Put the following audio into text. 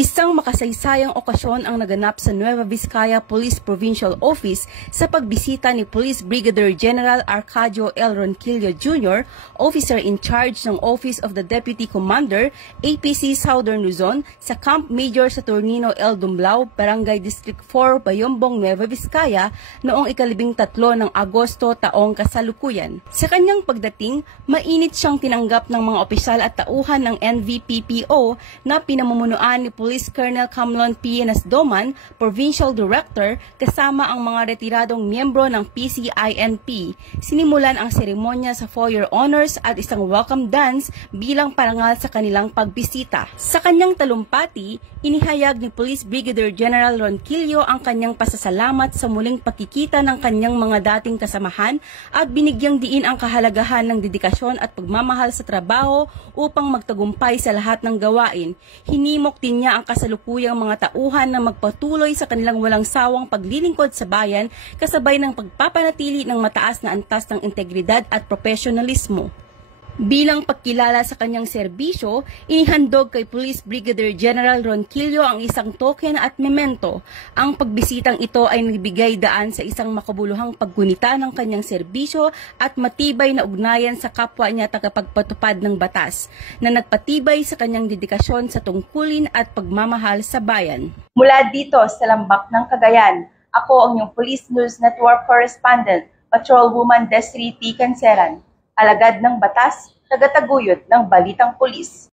Isang makasaysayang okasyon ang naganap sa Nueva Vizcaya Police Provincial Office sa pagbisita ni Police Brigadier General Arcadio L. Ronquillo Jr., Officer in Charge ng Office of the Deputy Commander, APC Southern Luzon, sa Camp Major Saturnino L. Dumblao, Barangay District 4, Bayombong, Nueva Vizcaya noong 13 ng Agosto taong kasalukuyan. Sa kanyang pagdating, mainit siyang tinanggap ng mga opisyal at tauhan ng NVPPO na pinamumunuan ni Police Colonel Camlon P. Nasdoman, Provincial Director, kasama ang mga retiradong miyembro ng PCINP. Sinimulan ang seremonya sa foyer honors at isang welcome dance bilang parangal sa kanilang pagbisita. Sa kanyang talumpati, inihayag ni Police Brigadier General Ronquillo ang kanyang pasasalamat sa muling pagkikita ng kanyang mga dating kasamahan at binigyang diin ang kahalagahan ng dedikasyon at pagmamahal sa trabaho upang magtagumpay sa lahat ng gawain. Hinimok din niya ang kasalukuyang mga tauhan na magpatuloy sa kanilang walang sawang paglilingkod sa bayan kasabay ng pagpapanatili ng mataas na antas ng integridad at profesionalismo. Bilang pagkilala sa kanyang serbisyo, inihandog kay Police Brigadier General Ronquillo ang isang token at memento. Ang pagbisitang ito ay nagbigay daan sa isang makabuluhang paggunita ng kanyang serbisyo at matibay na ugnayan sa kapwa niya tagapagpatupad ng batas, na nagpatibay sa kanyang dedikasyon sa tungkulin at pagmamahal sa bayan. Mula dito sa Lambak ng Cagayan, ako ang iyong Police News Network Correspondent, Patrolwoman Desiree T. Canceran, alagad ng batas, tagataguyod ng Balitang Pulis.